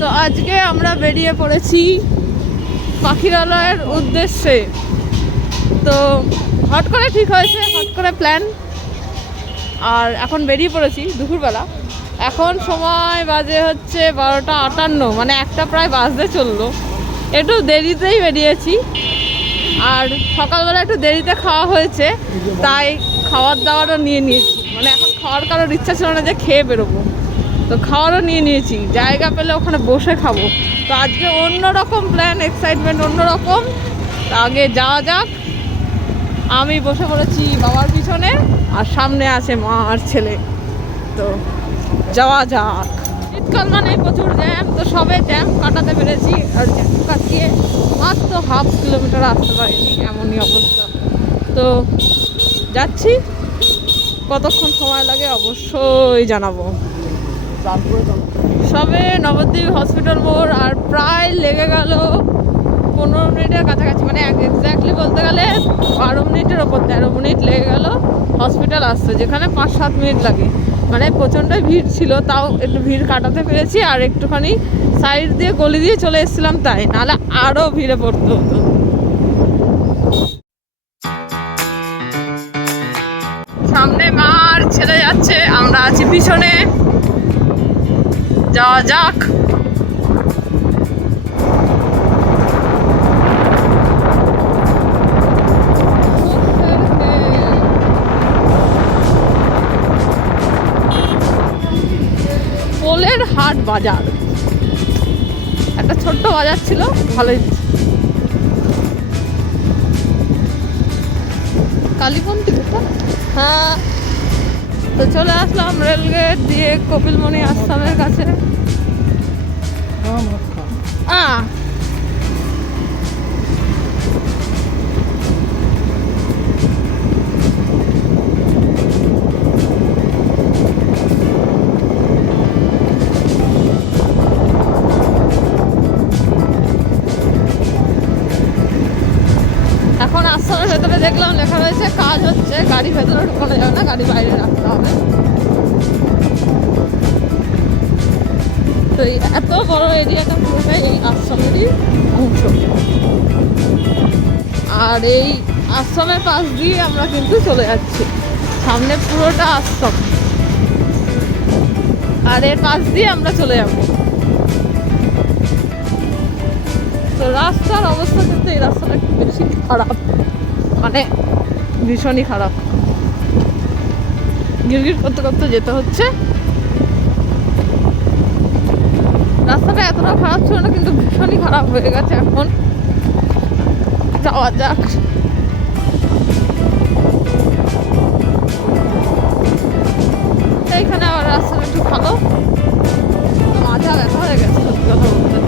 তো আজকে আমরা বেরিয়ে পড়েছি পাখিরালয়ের উদ্দেশ্যে। তো হট করে ঠিক হয়েছে, হট করে প্ল্যান, আর এখন বেরিয়ে পড়েছি দুপুরবেলা। এখন সময় বাজে হচ্ছে 12:58, মানে একটা প্রায় বাজতে চললো। একটু দেরিতেই বেরিয়েছি, আর সকালবেলা একটু দেরিতে খাওয়া হয়েছে, তাই খাওয়ার দাওয়ারও নিয়ে নিয়েছি। মানে এখন খাওয়ার কারোর ইচ্ছা ছিল না যে খেয়ে বেরোবো, তো খাওয়ারও নিয়ে নিয়েছি। জায়গা পেলে ওখানে বসে খাবো। তো আজকে অন্যরকম প্ল্যান, এক্সাইটমেন্ট অন্যরকম। আগে যাওয়া যাক। আমি বসে পড়েছি বাবার পিছনে, আর সামনে আছে মা আর ছেলে। তো যাওয়া যাক। শীতকাল মানে প্রচুর জ্যাম, তো সবে জ্যাম কাটাতে পেরেছি। আর জ্যাম কাটিয়ে মাত্র 1/2 কিলোমিটার আসতে পারিনি, এমনই অবস্থা। তো যাচ্ছি, কতক্ষণ সময় লাগে অবশ্যই জানাবো। সবে নবদ্বীপ হসপিটাল মোড়, আর প্রায় লেগে গেল 15 মিনিটের কাছাকাছি। মানে এক্স্যাক্টলি বলতে গেলে 12 মিনিটের ওপর, 13 মিনিট লেগে গেল হসপিটাল আসতে, যেখানে 5-7 মিনিট লাগে। মানে প্রচণ্ড ভিড় ছিল, তাও একটু ভিড় কাটাতে পেরেছি। আর একটুখানি সাইড দিয়ে গলি দিয়ে চলে এসেছিলাম, তাই নাহলে আরও ভিড়ে পড়তে হতো। সামনে মা আর ছেলে যাচ্ছে, আমরা আছি পিছনে। যাওয়া যাক। পোলের হাট বাজার, একটা ছোট্ট বাজার ছিল, ভালোই। কালীপন্থী, হ্যাঁ। তো চলে আসলাম রেলগেট দিয়ে কপিলমণি আশ্রমের কাছে। এখন আশ্রমের ভেতরে দেখলাম লেখা রয়েছে কাজ হচ্ছে, গাড়ি ভেতরে ঢুকানো যাবে না, গাড়ি বাইরে রাখতে হবে। তো এত বড় এরিয়াটা পুরোটাই এই আশ্রমেরই অংশ। আর এই আশ্রমের পাশ দিয়ে আমরা কিন্তু চলে যাচ্ছি, সামনে পুরোটা আশ্রম, আর এর পাশ দিয়ে আমরা চলে যাব। তো রাস্তার অবস্থা কিন্তু এই রাস্তাটা একটু বেশি খারাপ, মানে ভীষণই খারাপ। গিরগির করতে করতে যেতে হচ্ছে। রাস্তাটা এতটা খারাপ ছিল না, কিন্তু ভীষণই খারাপ হয়ে গেছে এখন। যাওয়া যাক। এইখানে আবার রাস্তাটা একটু ভালো, মাথা ব্যথা হয়ে গেছে সত্যি কথা বলতে।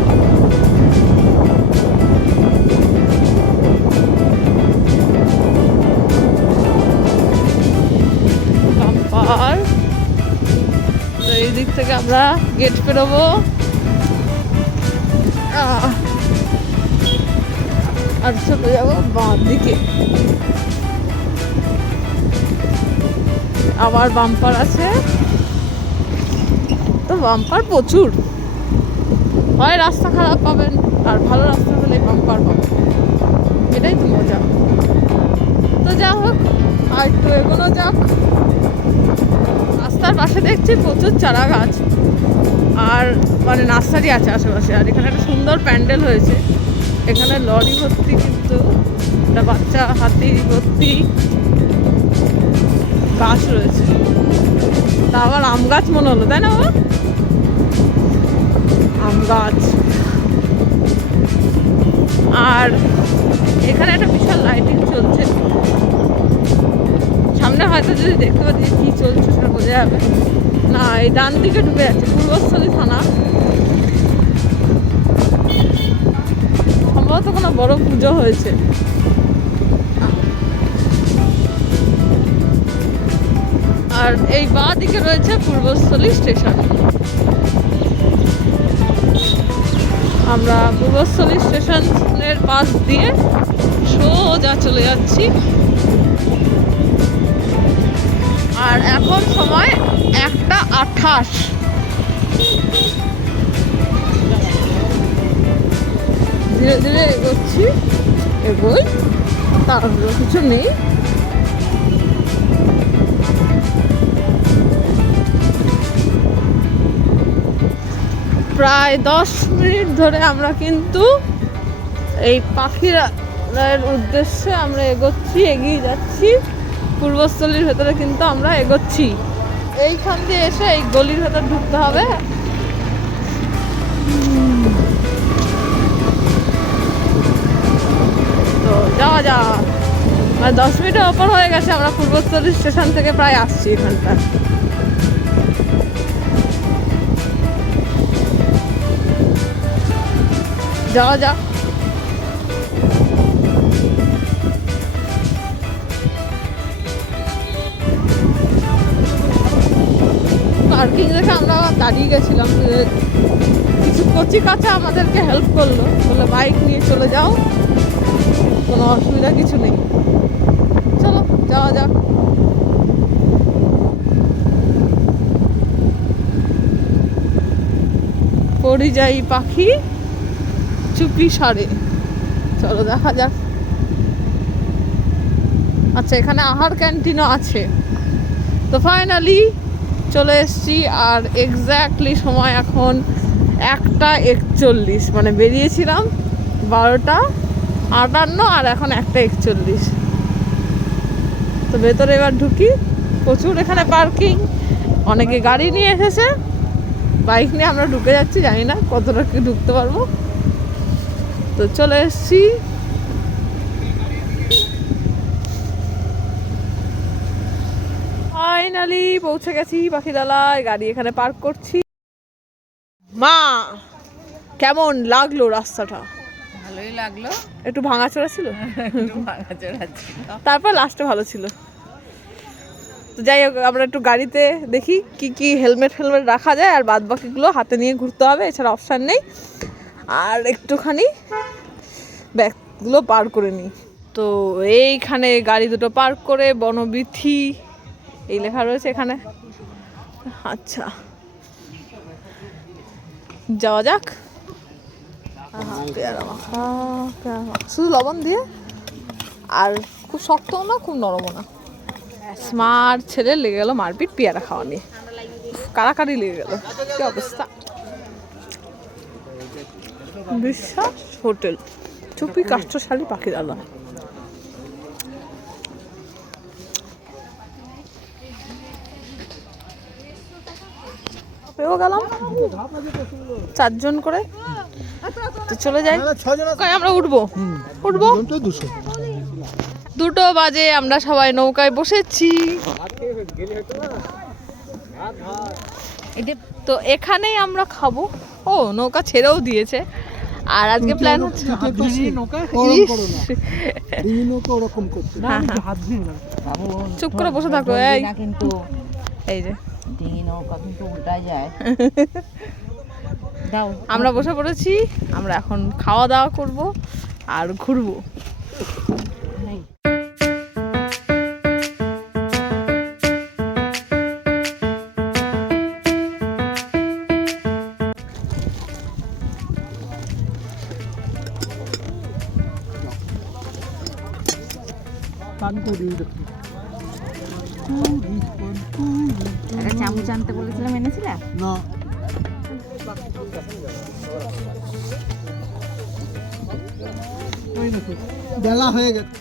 তো এই দিক থেকে আমরা গেট পেরোবো, আর চলে যাবো বাঁ দিকে। আবার বাম্পার আছে, তো বাম্পার প্রচুর হয়। রাস্তা খারাপ পাবেন, আর ভালো রাস্তা হলে বাম্পার পাবেন, এটাই তো মজা। তো যা হোক, আর একটু এগোনো যাক। রাস্তার পাশে দেখছি প্রচুর চারা গাছ, আর মানে নার্সারি আছে আশেপাশে। আর এখানে একটা সুন্দর প্যান্ডেল হয়েছে, এখানে লরি ভর্তি, কিন্তু একটা বাচ্চা হাতি ভর্তি গাছ রয়েছে। তা আবার আম গাছ মনে হলো, তাই না বাবা? আম গাছ। আর এখানে একটা বিশাল লাইটিং চলছে, সামনে হয়তো যদি দেখতে পাচ্ছি কি চলছে সেটা বোঝা যাবে না। এই ডান দিকে ঢুকে যাচ্ছে পূর্বস্থলী থানা, সম্ভবত কোনো বড় পুজো হয়েছে। আর এই বাঁ দিকে রয়েছে পূর্বস্থলী স্টেশন। আমরা পূর্বস্থলী স্টেশনের পাশ দিয়ে সোজা চলে যাচ্ছি। আর এখন সময় 1:28। ধীরে ধীরে এগোচ্ছি, এগোই, তার কিছু নেই। প্রায় 10 মিনিট ধরে আমরা কিন্তু এই পাখিরালয়ের উদ্দেশ্যে আমরা এগোচ্ছি, এগিয়ে যাচ্ছি। পূর্বস্থলীর ভেতরে কিন্তু আমরা এগোচ্ছি। এইখান দিয়ে এসে এই গলির ভেতর ঢুকতে হবে। তো যাওয়া যাক। 10 মিনিটের ওপর হয়ে গেছে, আমরা পূর্বস্থলী স্টেশন থেকে প্রায় আসছি এখানটা। যাওয়া যাক। পার্কিং দেখে আমরা দাঁড়িয়ে গেছিলাম, কিছু কচি কাঁচা আমাদেরকে হেল্প করলো, বলে বাইক নিয়ে চলে যাও, কোনো অসুবিধা কিছু নেই। চলো যাওয়া যাক। পরিযায়ী পাখি চুপি সারে, চলো দেখা যাক। আচ্ছা, এখানে আহার ক্যান্টিনও আছে। তো ফাইনালি চলে এসছি, আর এক্স্যাক্টলি সময় এখন 1টা 41, মানে বেরিয়েছিলাম 12টা 58 আর এখন 1টা 41। তো ভেতরে এবার ঢুকি। প্রচুর এখানে পার্কিং, অনেকে গাড়ি নিয়ে এসেছে, বাইক নিয়ে আমরা ঢুকে যাচ্ছি, জানি না কতটা কি ঢুকতে পারবো। তো চলে এসছি। ফাইনালি পৌঁছে গেছি পাখিরালয়, গাড়ি এখানে পার্ক করছি। মা, কেমন লাগলো রাস্তাটা? ভালোই লাগলো, একটু ভাঙাচোরা ছিল, তারপর লাস্টে ভালো ছিল। তো যাই হোক, আমরা একটু গাড়িতে দেখি কি কি হেলমেট রাখা যায়, আর বাদ বাকিগুলো হাতে নিয়ে ঘুরতে হবে, এছাড়া অপশান নেই। আর একটুখানি ব্যাগগুলো পার করে নিই। তো এইখানে গাড়ি দুটো পার্ক করে বনবিথি এই লেখা রয়েছে এখানে। আচ্ছা, যাওয়া যাক। পেয়ারা মাখা, শুধু লবণ দিয়ে, আর খুব শক্তও না খুব নরমও না। স্মার্ট ছেলে লেগে গেল মারপিট পেয়ারা খাওয়া নিয়ে, কারাকারি লেগে গেল। কি অবস্থা! বিশ্বাস হোটেল, চুপি কাষ্ঠশালী পাখিরালয়। পেয়েও গেলাম 4 জন করে। তো চলে যাই, আমরা উঠবো 2টো বাজে, আমরা সবাই নৌকায় বসেছি। তো এখানেই আমরা খাবো। ও, নৌকা ছেড়েও দিয়েছে। আর আজকে প্ল্যান হচ্ছে চুপ করে বসে থাকো। এই যে ডিঙি নৌকা কিন্তু উল্টায় যায়। আমরা বসে পড়েছি, আমরা এখন খাওয়া দাওয়া করব আর ঘুরবো। চামচ আনতে বলেছিলাম, এনেছিলে না? বেলা হয়ে গেছে।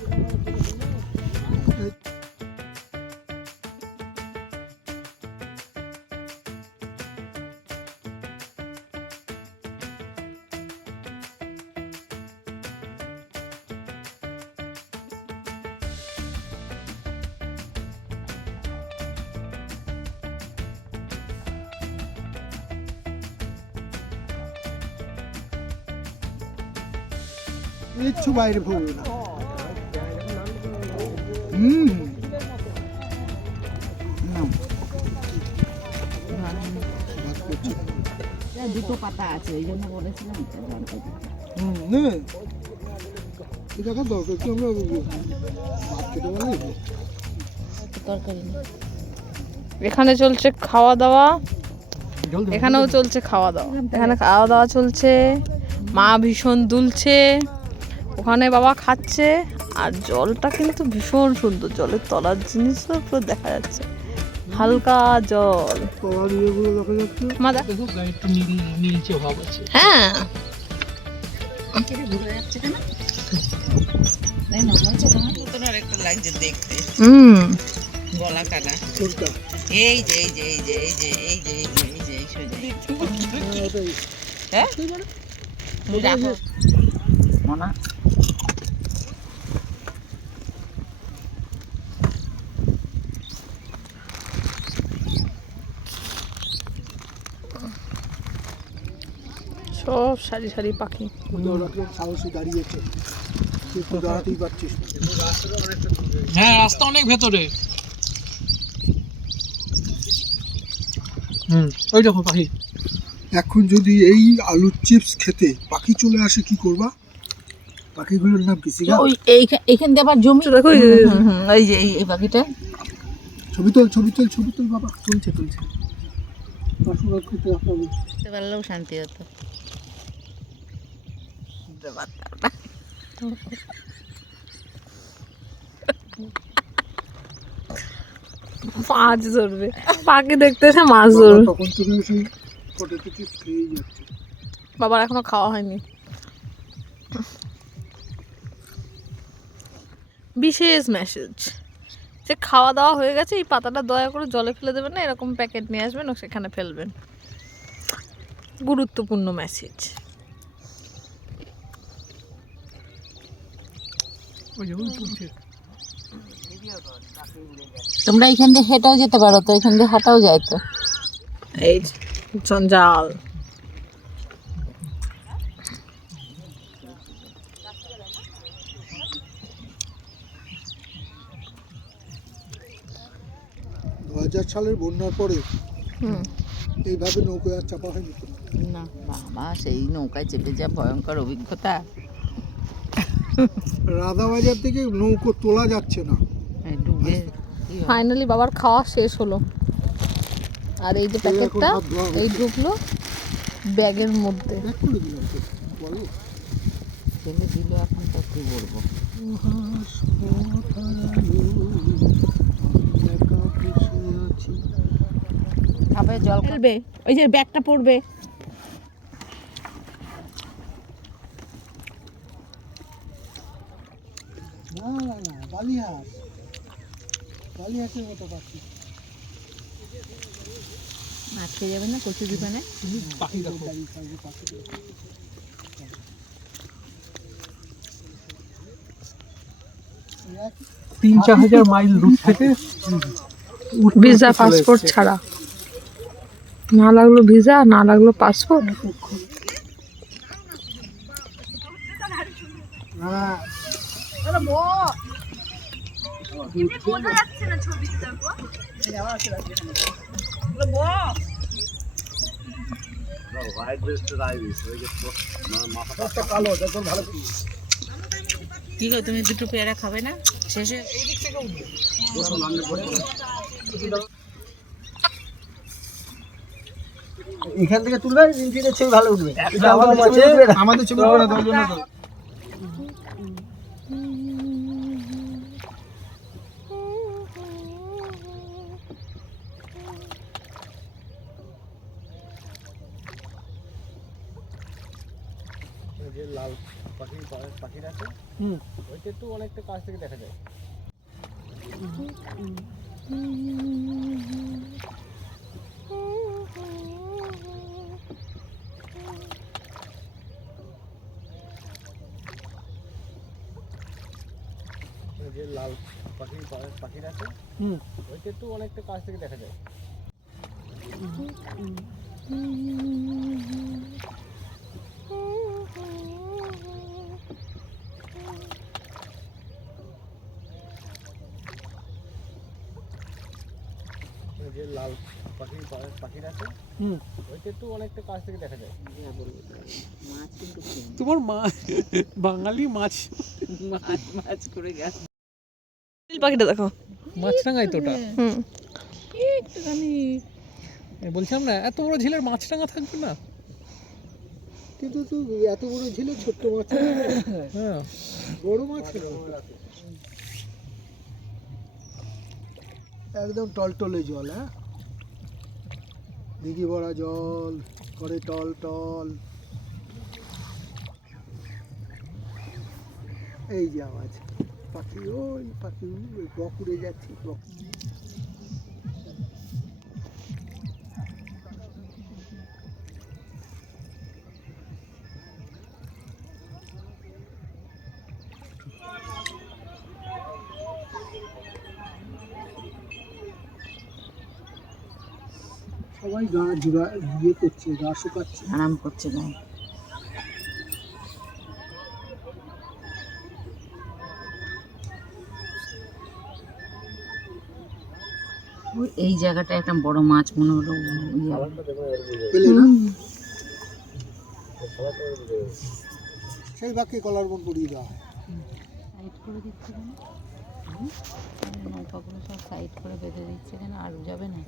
কিচ্ছু বাইরে পড়বে না। দুটো পাতা আছে, এই জন্য বলেছিলাম এখানে চলছে খাওয়া দাওয়া, এখানেও চলছে খাওয়া দাওয়া, এখানে খাওয়া দাওয়া চলছে, মা ভীষণ দুলছে, ওখানে বাবা খাচ্ছে। আর জলটা কিন্তু ভীষণ সুন্দর, জলের তলার জিনিসও পুরো দেখা যাচ্ছে, হালকা জল। মা দেখ, একটু নীলচে ভাব আছে। হ্যাঁ হুম গলা কাটা এই যে এই যে এই যে এই যে এই যে এই যে এই যে এই সোজা হ্যাঁ রাখো মনা সব সারি সারি পাখি। হ্যাঁ রাস্তা অনেক ভেতরে। ওই দেখো পাখি। এখন যদি এই আলুর চিপস খেতে পাখি চলে আসে কি করবা? পাখিগুলোর নাম কি? ওই এইখান দিয়ে আবার জমি দেখো এই যে এই পাখিটা ছবি তোল ছবি তোল ছবি তোল বাবা। তুলছে তুলছে। বুঝতে পারলেও শান্তি হতো। মাছ ধরবে, পাখি দেখতে এসে মাছ ধরবে। তখন তুমি সেই পটেটো চিপস খেয়েই যাচ্ছে। বাবার এখনো খাওয়া হয়নি। বিশেষ মেসেজ যে খাওয়া দাওয়া হয়ে গেছে, এই পাতাটা দয়া করে জলে ফেলে দেবেন না, এরকম প্যাকেট নিয়ে আসবেন ও সেখানে ফেলবেন। গুরুত্বপূর্ণ মেসেজ। তোমরা এখান দিয়ে হেঁটেও যেতে পারো তো, এখান দিয়ে হাঁটাও যায় তো। এই জঞ্জাল। সালের বন্যার পরে হুম এইভাবে নৌকো আর চাপা হয়নি। না বাবা, সেই নৌকায় চেপে যা ভয়ঙ্কর অভিজ্ঞতা। রাধাবাজার থেকে নৌকো তোলা যাচ্ছে না। ডুবে ফাইনালি বাবার খাওয়া শেষ হলো। আর এই যে প্যাকেটটা হাত ধোয়া হচ্ছে। এই ঢুকলো ব্যাগের মধ্যে। ব্যাক করে দিলাম তো, বলো। ফেলে দিল, এখন তো কি বলবো। খাবে জল ফেলবে, ওই যে ব্যাগটা পড়বে। না না না, বালিহাঁস, বালিহাঁসের মতো পাখি। আটকে যাবে না কচু দোকানে। পাখি দেখো। 3-4 হাজার মাইল দূর থেকে ভিসা পাসপোর্ট ছাড়া, না লাগলো ভিসা, না লাগলো পাসপোর্ট। কি গো, তুমি দুটো পেয়ারা খাবে না শেষে? এখান থেকে তুলবে, ইঞ্জিনের ছবি ভালো উঠবে। আমাদের ছবি করে দাও জন্য তো। যে লাল পাখির আছে, ওইটা একটু অনেকটা কাছ থেকে দেখা যায়। যে লাল পাখির আছে, ওইটা একটু অনেকটা কাছ থেকে দেখা যায়। যে লাল পাখির আছে, ওইটা একটু অনেকটা কাছ থেকে দেখা যায়। তোমার মা বাঙালি মাছ মাছ করে গেছে। পাখিটা দেখো, মাছরাঙাই তোটা। হুম একটুখানি বলছিলাম না, এত বড় ঝিলের মাছরাঙা থাকবে না। কিন্তু তো এত বড় ঝিলে ছোট্ট মাছ হ্যাঁ বড় মাছ কেন? একদম টলটলে জল, হ্যাঁ দিঘি ভরা জল করে টল টল। এই যে আওয়াজ পাখি, ওই পাখি বক উড়ে যাচ্ছে বক। সবাই গা জোড়া ইয়ে করছে, গা শুকাচ্ছে। আরাম করছে গায়ে। ওই এই জায়গাটা একটা বড় মাছ মনে হলো পেলে না সেই বাকি কলার বোন পড়িয়ে দেওয়া হয়। সাইড করে দিচ্ছে কেন? নৌকাগুলো সব সাইড করে বেঁধে দিচ্ছে কেন? আর যাবে না?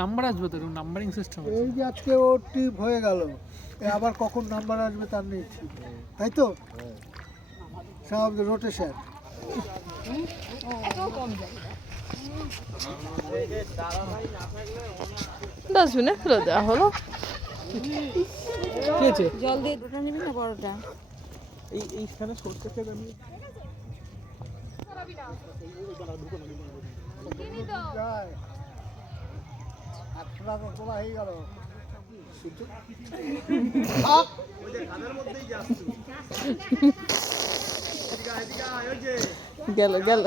নাম্বার আসবে তো, নাম্বারিং সিস্টেম। এই যে আজকে ওর ট্রিপ হয়ে গেল, আবার কখন নাম্বার আসবে তার নেই ঠিক, তাই তো সব রোটেশন। ডাস্টবিনে ফেলে দেওয়া হলো। জল দিয়ে দুটো নিবি না বড়টা? এইখানে সরষে খেয়ে আমি যায় 8 টাকা তোলা হয়ে গেল। গেল গেল।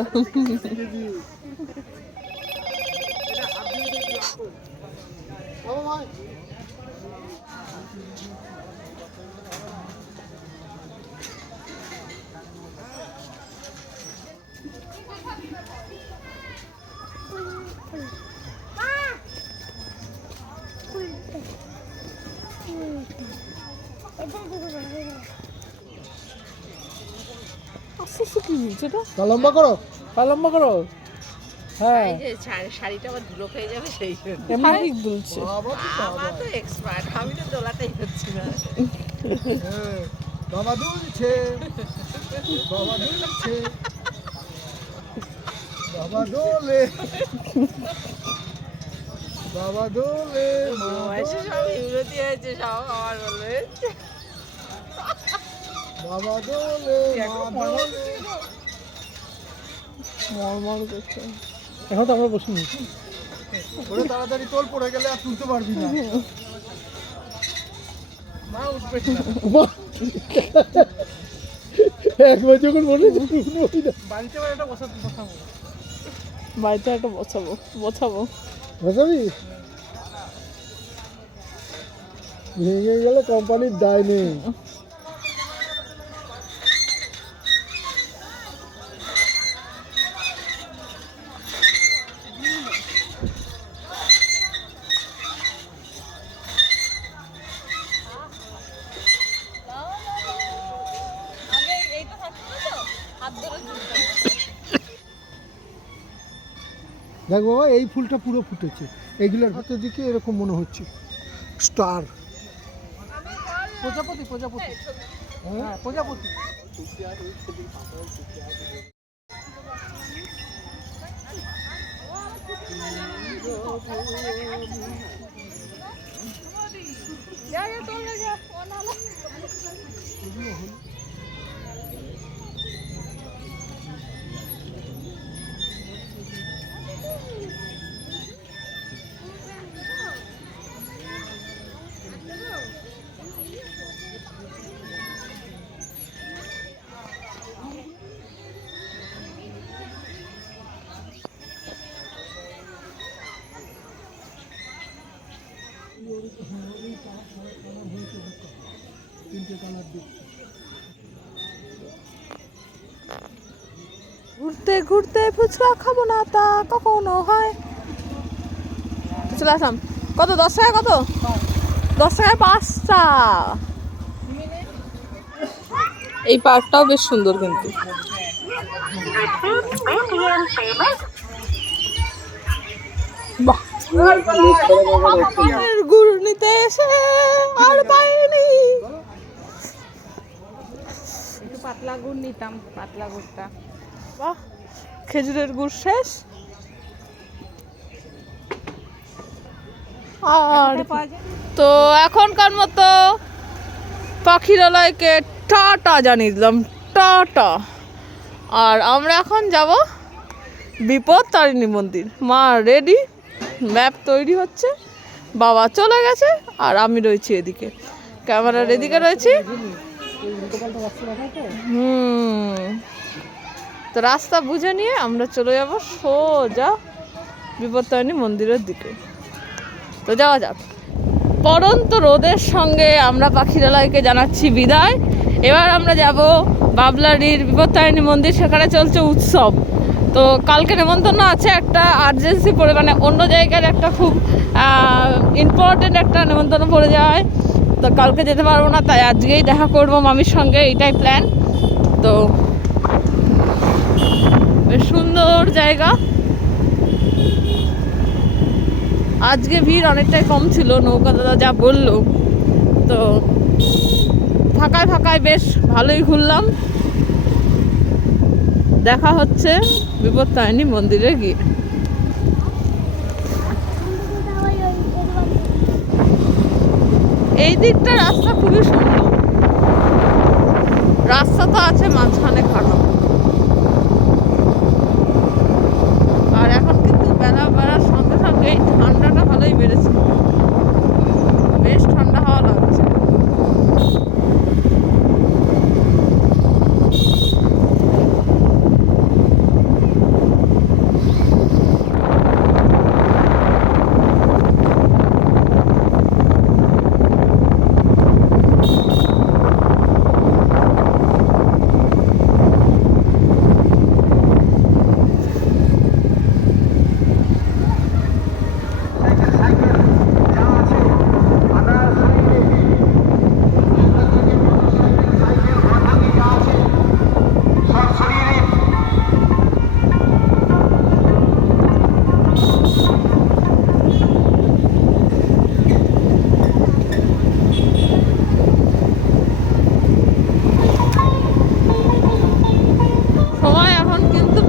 লম্বা করো, লম্বা করো। হ্যাঁ এই যে শাড়িটা আবার ধুলো খেয়ে যাবে সেই জন্য। এমনি দুলছে। বাবা তো এক্সপার্ট, আমি তো দোলাতেই হচ্ছি না। বাবা দুলছে, বাবা দুলছে, বাবা দোলে, বাবা দোলে। বয়সে সব ইউরোতি হয়েছে, সব আমার বলবে বাবা দোলে, মা দোলে। মরমর করছে। এখন তো আমরা বসিনি। ওরে তাড়াতাড়ি তোল, পড়ে গেলে আর তুলতে পারবি না। একবার যখন মনে বাড়িতে একটা বসাবো। বাড়িতে একটা বসাবো বসাবো। বসাবি, ভেঙে গেলে কোম্পানির দায় নেই। দেখ বাবা, এই ফুলটা পুরো ফুটেছে, এগুলোর হাতের দিকে এরকম মনে হচ্ছে স্টার। প্রজাপতি প্রজাপতি হ্যাঁ প্রজাপতি। ঘুরতে ঘুরতে ফুচকা খাবো না তা কখনো হয়। চলে আসলাম। কত 10 টাকা? কত 10 টাকায় 5টা। এই পার্কটাও বেশ সুন্দর কিন্তু। বাহ গুড় নিতে এসে আর পাইনি। একটু পাতলা গুড় নিতাম, পাতলা গুড়টা। বাহ, খেজুরের গুড় শেষ। আর তো এখনকার মতো পাখিরালয়কে টাটা জানিয়ে দিলাম, টাটা। আর আমরা এখন যাব বিপদ তারিণী মন্দির। মা রেডি, ম্যাপ তৈরি হচ্ছে, বাবা চলে গেছে, আর আমি রয়েছি এদিকে, ক্যামেরার এদিকে রয়েছি। তো রাস্তা বুঝে নিয়ে আমরা চলে যাব সোজা বিপত্তারিণী মন্দিরের দিকে। তো যাওয়া যাক। পড়ন্ত রোদের সঙ্গে আমরা পাখিরালয়কে জানাচ্ছি বিদায়। এবার আমরা যাব বাবলারির বিপত্তারিণী মন্দির, সেখানে চলছে উৎসব। তো কালকে নেমন্তন্ন আছে একটা আর্জেন্সি পড়ে, মানে অন্য জায়গার একটা খুব ইম্পর্টেন্ট একটা নেমন্তন্ন পড়ে যায়, তো কালকে যেতে পারবো না, তাই আজকেই দেখা করবো মামির সঙ্গে, এইটাই প্ল্যান। তো বেশ সুন্দর জায়গা। আজকে ভিড় অনেকটাই কম ছিল, নৌকা দাদা যা বললো। তো ফাঁকায় ফাঁকায় বেশ ভালোই ঘুরলাম। দেখা হচ্ছে বিপত্তারিণী মন্দিরে গিয়ে। এই দিকটা রাস্তা খুবই সুন্দর, রাস্তা তো আছে মাঝখানে খারাপ। আর এখন কিন্তু বেলা বেড়ার সঙ্গে সঙ্গে ঠান্ডাটা ভালোই বেড়েছে, বেশ ঠান্ডা হাওয়া লাগছে।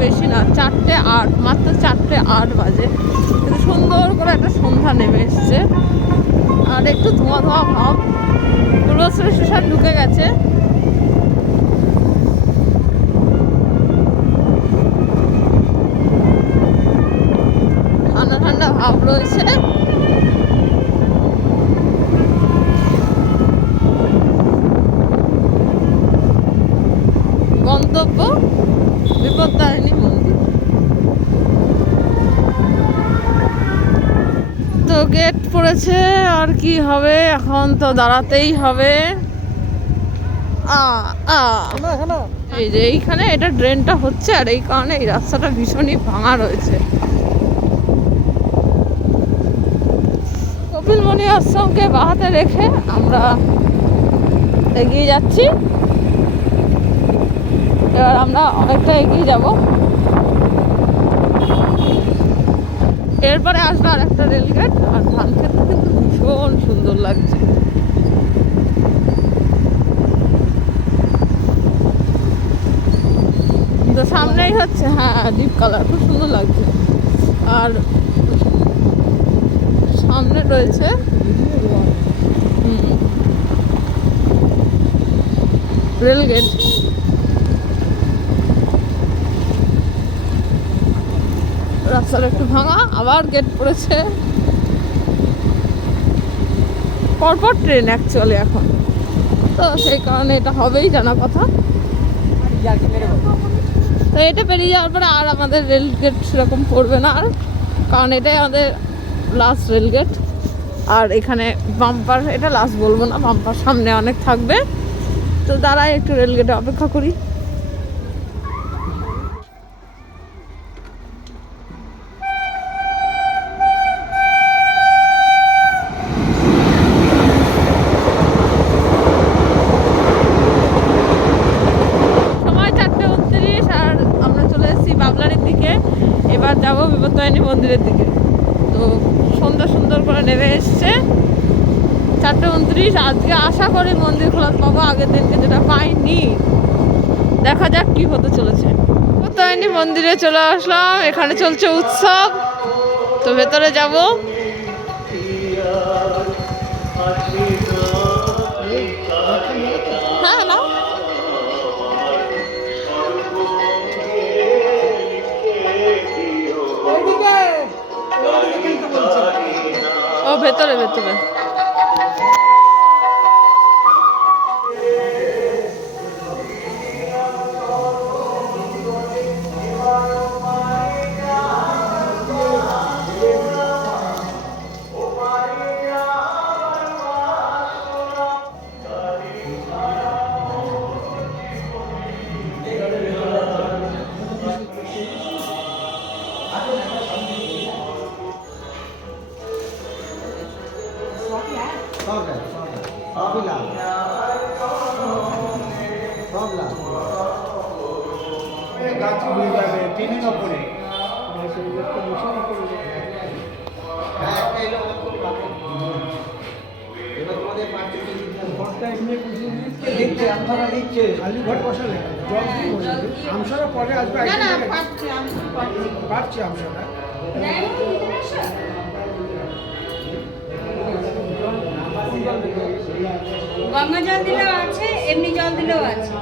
বেশি না, 4:08, মাত্র 4:08 বাজে, কিন্তু সুন্দর করে একটা সন্ধ্যা নেমে এসছে। আর একটু ধোঁয়া ধোঁয়া ভাব, পূর্বশ্রী স্টেশন ঢুকে গেছে। ঠান্ডা ঠান্ডা ভাব রয়েছে। গন্তব্য বিপত্তারিণী মন্দির। তো গেট পড়েছে, আর কি হবে, এখন তো দাঁড়াতেই হবে। এই যে এইখানে এটা ড্রেনটা হচ্ছে, আর এই কারণে এই রাস্তাটা ভীষণই ভাঙা রয়েছে। কপিলমুনি আশ্রমকে বাহাতে রেখে আমরা এগিয়ে যাচ্ছি। এবার আমরা অনেকটা এগিয়ে যাব, এরপরে আসবে আর একটা রেলগেট। আর ধান খেতে কিন্তু ভীষণ সুন্দর লাগছে। তো সামনেই হচ্ছে, হ্যাঁ, ডিপ কালার, খুব সুন্দর লাগছে। আর সামনে রয়েছে রেলগেট। রাস্তাটা একটু ভাঙা, আবার গেট পড়েছে। পরপর ট্রেন অ্যাকচুয়ালি এখন, তো সেই কারণে এটা হবেই জানা কথা। তো এটা পেরিয়ে যাওয়ার পরে আর আমাদের রেলগেট সেরকম পড়বে না আর, কারণ এটাই আমাদের লাস্ট রেলগেট। আর এখানে বাম্পার, এটা লাস্ট বলবো না, বাম্পার সামনে অনেক থাকবে। তো দাঁড়াই একটু রেলগেটে অপেক্ষা করি। সময় 4:29, আর আমরা চলে এসেছি বাবলারির দিকে। এবার যাবো বিপত্তারিণী মন্দিরের দিকে। তো 4:29। আজকে আশা করি মন্দির খোলা পাবো, আগের দিনকে যেটা পাইনি। দেখা যাক কি হতে চলেছে। কাত্যায়নী মন্দিরে চলে আসলাম, এখানে চলছে উৎসব, তো ভেতরে যাব। হ্যাঁ না, ও ভেতরে ভেতরে। সবই লাল, সব লাল। গাছ উড়ে যাবে টিনের ওপরে। হ্যাঁ, একটা এলো আমার খুব ভালো। এবার তোমাদের পাঁচটা ঘরটা এমনি বুঝিয়ে দিচ্ছে, আপনারা দিচ্ছে। খালি ঘর বসালে জল দিয়ে বসাবে। আমসারা পরে আসবে। পারছি আমসারা। গঙ্গা জল দিলেও আছে, এমনি জল দিলেও আছে।